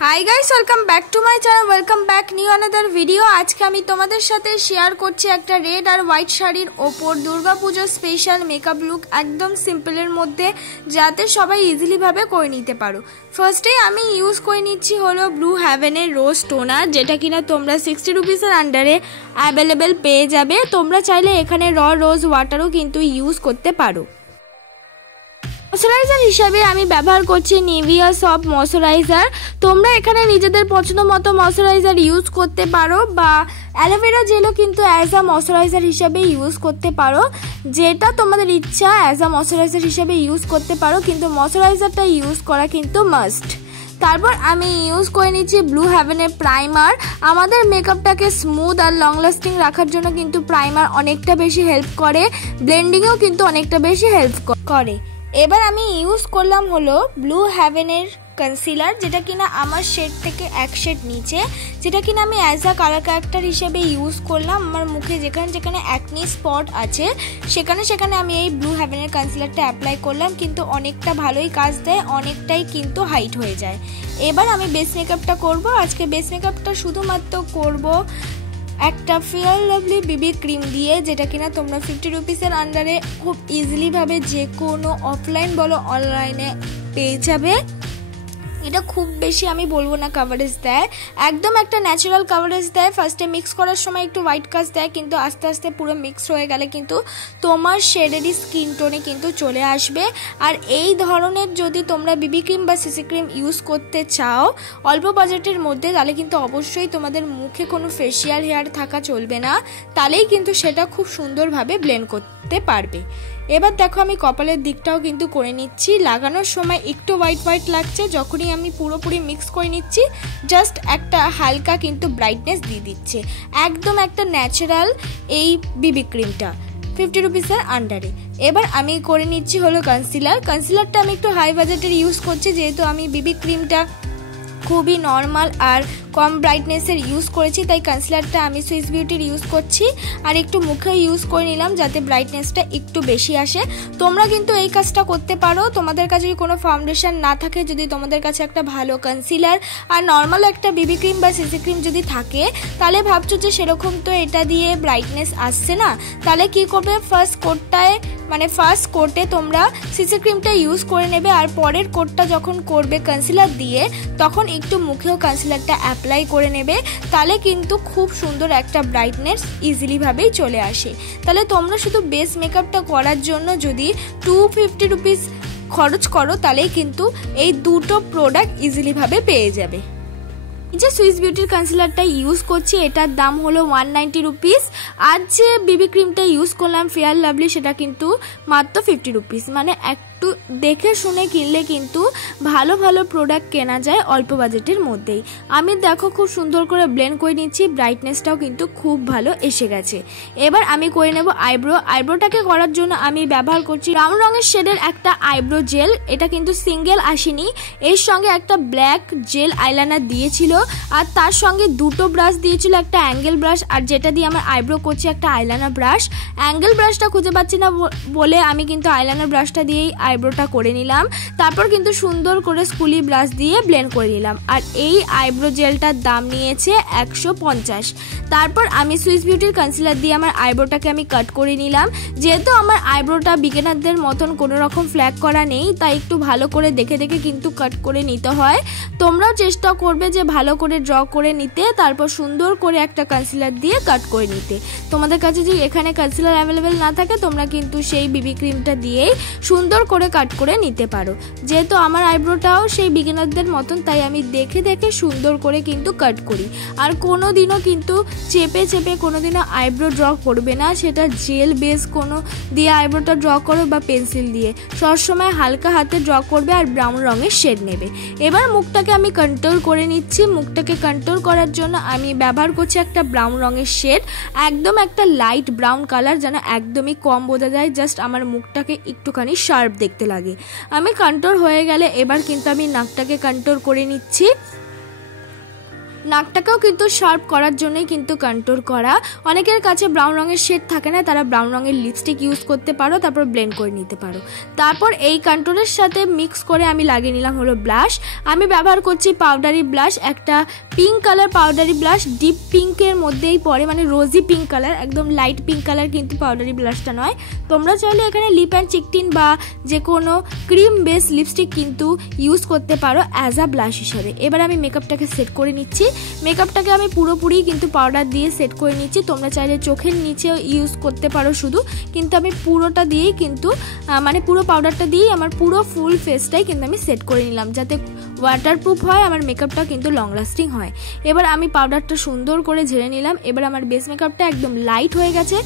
Hi guys, welcome back to my channel, welcome back new another video. আজকে আমি তোমাদের সাথে শেয়ার করছি একটা রেড আর হোয়াইট শাড়ির ওপর দুর্গা পুজোর স্পেশাল মেকআপ লুক, একদম সিম্পলের মধ্যে, যাতে সবাই ইজিলি ভাবে করে নিতে পারো। ফার্স্টে আমি ইউজ করে নিচ্ছি হলো ব্লু হ্যাভেনের রোজ টোনার, যেটা কিনা তোমরা 60 রুপিসের আন্ডারে অ্যাভেলেবেল পেয়ে যাবে। তোমরা চাইলে এখানে রোজ ওয়াটারও কিন্তু ইউজ করতে পারো। ময়শ্চারাইজার হিসাবে আমি ব্যবহার করছি নিভিয়া সফট ময়শ্চারাইজার। তোমরা এখানে নিজেদের পছন্দ মতো ময়শ্চারাইজার ইউজ করতে পারো, বা অ্যালোভেরা জেলও কিন্তু অ্যাজ আ ময়শ্চারাইজার হিসাবে ইউজ করতে পারো। যেটা তোমাদের ইচ্ছা অ্যাজ আ ময়শ্চারাইজার হিসাবে ইউজ করতে পারো, কিন্তু ময়শ্চারাইজারটা ইউজ করা কিন্তু মাস্ট। তারপর আমি ইউজ করে নিচ্ছি ব্লু হ্যাভেনের প্রাইমার। আমাদের মেকআপটাকে স্মুথ আর লং লাস্টিং রাখার জন্য কিন্তু প্রাইমার অনেকটা বেশি হেল্প করে, ব্লেন্ডিংয়েও কিন্তু অনেকটা বেশি হেল্প করে। এবার আমি ইউজ করলাম হলো ব্লু হ্যাভেনের কনসিলার, যেটা কিনা আমার শেড থেকে এক শেড নিচে, যেটা কিনা আমি অ্যাজ আ কালার কারেক্টার হিসেবে ইউজ করলাম। আমার মুখে যেখানে যেখানে অ্যাকনি স্পট আছে সেখানে সেখানে আমি এই ব্লু হ্যাভেনের কনসিলারটা অ্যাপ্লাই করলাম, কিন্তু অনেকটা ভালোই কাজ দেয়, অনেকটাই কিন্তু হাইট হয়ে যায়। এবার আমি বেস মেকআপটা করব। আজকে বেস মেকআপটা শুধুমাত্র করব একটা ফেয়ার লাভলি বিবি ক্রিম দিয়ে, যেটা কিনা তোমরা 50 রুপিসের আন্ডারে খুব ইজিলি ভাবে যে কোনো অফলাইন বলো অনলাইনে পেয়ে যাবে। এটা খুব বেশি আমি বলবো না কাভারেজ দেয়, একদম একটা ন্যাচারাল কাভারেজ দেয়। ফার্স্টে মিক্স করার সময় একটু হোয়াইট কাজ দেয়, কিন্তু আস্তে আস্তে পুরো মিক্স হয়ে গেলে কিন্তু তোমার শেডেরই স্কিন টোনে কিন্তু চলে আসবে। আর এই ধরনের যদি তোমরা বিবি ক্রিম বা সিসি ক্রিম ইউজ করতে চাও অল্প বাজেটের মধ্যে, তাহলে কিন্তু অবশ্যই তোমাদের মুখে কোনো ফেশিয়াল হেয়ার থাকা চলবে না, তাহলেই কিন্তু সেটা খুব সুন্দরভাবে ব্লেন্ড করতে পারবে। এবার দেখো আমি কপালের দিকটাও কিন্তু করে নিচ্ছি। লাগানোর সময় একটু হোয়াইট হোয়াইট লাগছে, যখনই আমি পুরোপুরি মিক্স করে নিচ্ছি জাস্ট একটা হালকা কিন্তু ব্রাইটনেস দিয়ে দিচ্ছে, একদম একটা ন্যাচারাল এই বিবি ক্রিমটা 50 রুপিসের আন্ডারে। এবার আমি করে নিচ্ছি হলো কনসিলারটা আমি একটু হাই বাজেটের ইউজ করছি, যেহেতু আমি বিবি ক্রিমটা খুবই নর্মাল আর কম ব্রাইটনেসের ইউজ করেছি, তাই কনসিলারটা আমি সুইস বিউটির ইউজ করছি আর একটু মুখে ইউজ করে নিলাম যাতে ব্রাইটনেসটা একটু বেশি আসে। তোমরা কিন্তু এই কাজটা করতে পারো। তোমাদের কাছে যদি কোনো ফাউন্ডেশন না থাকে, যদি তোমাদের কাছে একটা ভালো কনসিলার আর নর্মাল একটা বিবি ক্রিম বা সিসি ক্রিম যদি থাকে, তাহলে ভাবছো যে সেরকম তো এটা দিয়ে ব্রাইটনেস আসছে না, তাহলে কি করবে, ফার্স্ট কোটে তোমরা সিসি ক্রিমটা ইউজ করে নেবে, আর পরের কোটটা যখন করবে কনসিলার দিয়ে তখন একটু মুখেও কনসিলারটা অ্যাপ্লাই করে নেবে, তাহলে কিন্তু খুব সুন্দর একটা ব্রাইটনেস ইজিলি ভাবেই চলে আসে। তাহলে তোমরা শুধু বেস মেকআপটা করার জন্য যদি 250 রুপিস খরচ করো, তাহলেই কিন্তু এই দুটো প্রোডাক্ট ইজিলি ভাবে পেয়ে যাবে। যে সুইস বিউটির কনসিলারটা ইউজ করছি এটার দাম হলো 190 রুপিস, আর যে বিবি ক্রিমটা ইউজ করলাম ফেয়ার লাভলি সেটা কিন্তু মাত্র 50 রুপিস। মানে একটু দেখে শুনে কিনলে কিন্তু ভালো ভালো প্রোডাক্ট কেনা যায় অল্প বাজেটের মধ্যেই। আমি দেখো খুব সুন্দর করে ব্লেন্ড করে নিচ্ছি, ব্রাইটনেসটাও কিন্তু খুব ভালো এসে গেছে। এবার আমি করে নেব আইব্রোটাকে করার জন্য আমি ব্যবহার করছি ব্রাউন রঙের শেডের একটা আইব্রো জেল। এটা কিন্তু সিঙ্গেল আসেনি, এর সঙ্গে একটা ব্ল্যাক জেল আইলাইনার দিয়েছিল, আর তার সঙ্গে দুটো ব্রাশ দিয়েছিল, একটা অ্যাঙ্গেল ব্রাশ আর যেটা দিয়ে আমার আইব্রো করছি একটা আইলাইনার ব্রাশ। অ্যাঙ্গেল ব্রাশটা খুঁজে পাচ্ছি না বলে আমি কিন্তু আইলাইনার ব্রাশটা দিয়েই আইব্রোটা করে নিলাম। তারপর কিন্তু সুন্দর করে স্কুলি ব্রাশ দিয়ে ব্লেন্ড করে নিলাম, আর এই আইব্রো জেলটার দাম নিয়েছে 150। তারপর আমি সুইস বিউটির কনসিলার দিয়ে আমার আইব্রোটাকে আমি কাট করে নিলাম। যেহেতু আমার আইব্রোটা বিগিনারদের মতন কোনো রকম ফ্ল্যাগ করা নেই, তাই একটু ভালো করে দেখে দেখে কিন্তু কাট করে নিতে হয়। তোমরাও চেষ্টা করবে যে ভালো করে ড্র করে নিতে, তারপর সুন্দর করে একটা কনসিলার দিয়ে কাট করে নিতে। তোমাদের কাছে যদি এখানে কনসিলার অ্যাভেলেবেল না থাকে, তোমরা কিন্তু সেই বিবি ক্রিমটা দিয়েই সুন্দর করে কাট করে নিতে পারো। যেহেতু আমার আইব্রোটাও সেই বিগিনারদের মতন, তাই আমি দেখে দেখে সুন্দর করে কিন্তু কাট করি। আর কোনো দিনও কিন্তু চেপে চেপে কোনো দিনও আইব্রো ড্র করবে না, সেটা জেল বেস কোনো দিয়ে আইব্রোটা ড্র করো বা পেন্সিল দিয়ে, সবসময় হালকা হাতে ড্র করবে আর ব্রাউন রঙের শেড নেবে। এবার মুখটাকে আমি কন্ট্রোল করে নিচ্ছি। মুখটাকে কন্ট্রোল করার জন্য আমি ব্যবহার করছি একটা ব্রাউন রঙের শেড, একদম একটা লাইট ব্রাউন কালার, যেন একদমই কম বোঝা যায়, জাস্ট আমার মুখটাকে একটুখানি শার্প দেখতে লাগে। আমি কন্ট্রোল হয়ে গেলে এবার কিন্তু আমি নাকটাকে কন্ট্রোল করে নিচ্ছি। নাকটাকেও কিন্তু শার্প করার জন্যই কিন্তু কন্ট্রোল করা। অনেকের কাছে ব্রাউন রঙের শেড থাকে না, তারা ব্রাউন রঙের লিপস্টিক ইউজ করতে পারো, তারপর ব্লেন্ড করে নিতে পারো। তারপর এই কন্ট্রোলের সাথে মিক্স করে আমি লাগিয়ে নিলাম হলো ব্লাশ। আমি ব্যবহার করছি পাউডারি ব্লাশ, একটা pink colour powdery blush, deep পিঙ্কের মধ্যেই পড়ে, মানে রোজি পিঙ্ক কালার, একদম লাইট পিঙ্ক কালার কিন্তু পাউডারি ব্লাশটা নয়। তোমরা চাইলে এখানে লিপ অ্যান্ড চিক টিন বা যে কোনো ক্রিম বেস লিপস্টিক কিন্তু ইউজ করতে পারো অ্যাজ আ ব্লাশ হিসাবে। এবার আমি মেকআপটাকে সেট করে নিচ্ছি। মেকআপটাকে আমি পুরোপুরি কিন্তু পাউডার দিয়ে সেট করে নিচ্ছি। তোমরা চাইলে চোখের নিচেও ইউজ করতে পারো শুধু, কিন্তু আমি পুরোটা দিয়েই কিন্তু মানে পুরো পাউডারটা দিয়েই আমার পুরো ফুল ফেসটাই কিন্তু আমি সেট করে নিলাম, যাতে ওয়াটারপ্রুফ হয়, আমার মেকআপটা কিন্তু লং লাস্টিং হয়। এবার আমি পাউডারটা সুন্দর করে ঝেড়ে নিলাম। এবার আমার বেস মেকআপটা একদম লাইট হয়ে গেছে,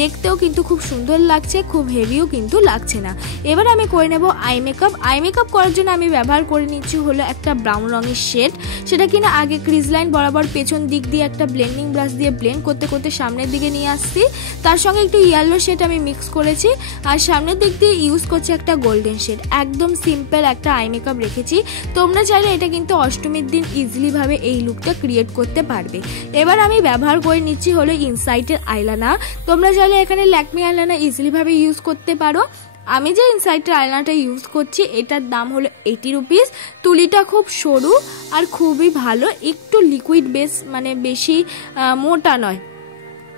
দেখতেও কিন্তু খুব সুন্দর লাগছে, খুব হেভিও কিন্তু লাগছে না। এবার আমি করে নেব আই মেকআপ। আই মেকআপ করার জন্য আমি ব্যবহার করে নিচ্ছি হলো একটা ব্রাউন রঙের শেড, সেটা কিনা আগে ক্রিজ লাইন বরাবর পেছন দিক দিয়ে একটা ব্লেন্ডিং ব্রাশ দিয়ে ব্লেন্ড করতে করতে সামনের দিকে নিয়ে আসছি। তার সঙ্গে একটু ইয়েলো শেড আমি মিক্স করেছি, আর সামনের দিক দিয়ে ইউজ করছি একটা গোল্ডেন শেড। একদম সিম্পল একটা আই মেকআপ রেখেছি। তোমরা চাইলে এটা কিন্তু অষ্টমীর দিন ইজিলি ভাবে এই লুকটা ক্রিয়েট করতে পারবে। এবার আমি ব্যবহার করে নিচ্ছি হলো ইনসাইটের আইলাইনার। তোমরা চাইলে এখানে ল্যাকমি আইলাইনার ইজিলি ভাবে ইউজ করতে পারো। আমি যে ইনসাইটের আইলাইনারটা ইউজ করছি এটার দাম হলো 80 রুপিস। তুলিটা খুব সরু আর খুবই ভালো, একটু লিকুইড বেস, মানে বেশি মোটা নয়।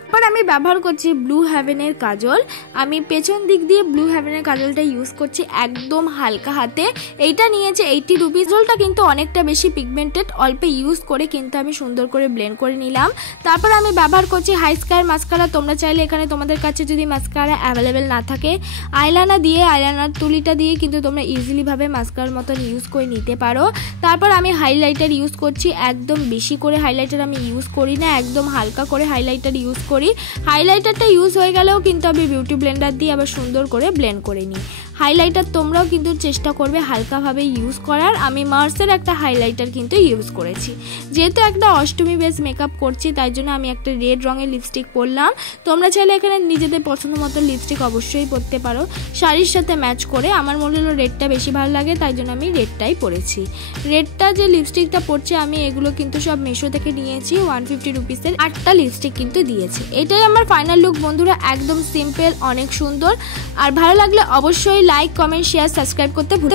এবার আমি ব্যবহার করছি ব্লু হেভেনের কাজল। আমি পেছন দিক দিয়ে ব্লু হেভেনের কাজলটা ইউজ করছি একদম হালকা হাতে। এইটা নিয়েছে 80 রুপিস। কাজলটা কিন্তু অনেকটা বেশি পিগমেন্টেড, অল্প ইউজ করে কিন্তু আমি সুন্দর করে ব্লেন্ড করে নিলাম। তারপর আমি ব্যবহার করছি হাই স্কাই মাস্কারা। তোমরা চাইলে এখানে তোমাদের কাছে যদি মাস্কারা অ্যাভেলেবেল না থাকে, আইলাইনার দিয়ে আইলাইনার তুলিটা দিয়ে কিন্তু তোমরা ইজিলি ভাবে মাস্কারার মতন ইউজ করে নিতে পারো। তারপর আমি হাইলাইটার ইউজ করছি। একদম বেশি করে হাইলাইটার আমি ইউজ করি না, একদম হালকা করে হাইলাইটার ইউজ করি। হাইলাইটারটা ইউজ হয়ে গেলেও কিন্তু আমি বিউটি ব্লেন্ডার দিয়ে আবার সুন্দর করে ব্লেন্ড করে নিই। হাইলাইটার তোমরাও কিন্তু চেষ্টা করবে হালকাভাবে ইউজ করার। আমি মার্সের একটা হাইলাইটার কিন্তু ইউজ করেছি। যেহেতু একটা অষ্টমী বেস মেকআপ করছি, তাই জন্য আমি একটা রেড রঙের লিপস্টিক পরলাম। তোমরা চাইলে এখানে নিজেদের পছন্দ মতো লিপস্টিক অবশ্যই পরতে পারো শাড়ির সাথে ম্যাচ করে। আমার মনে হলো রেডটা বেশি ভালো লাগে, তাই জন্য আমি রেডটাই পরেছি। রেডটা যে লিপস্টিকটা পরছি আমি, এগুলো কিন্তু সব মিশো থেকে নিয়েছি। 150 রুপিসের 8টা লিপস্টিক কিন্তু দিয়েছে। এটাই আমার ফাইনাল লুক বন্ধুরা, একদম সিম্পল, অনেক সুন্দর। আর ভালো লাগলে অবশ্যই লাইক, কমেন্ট, শেয়ার, সাবস্ক্রাইব করতে ভুলে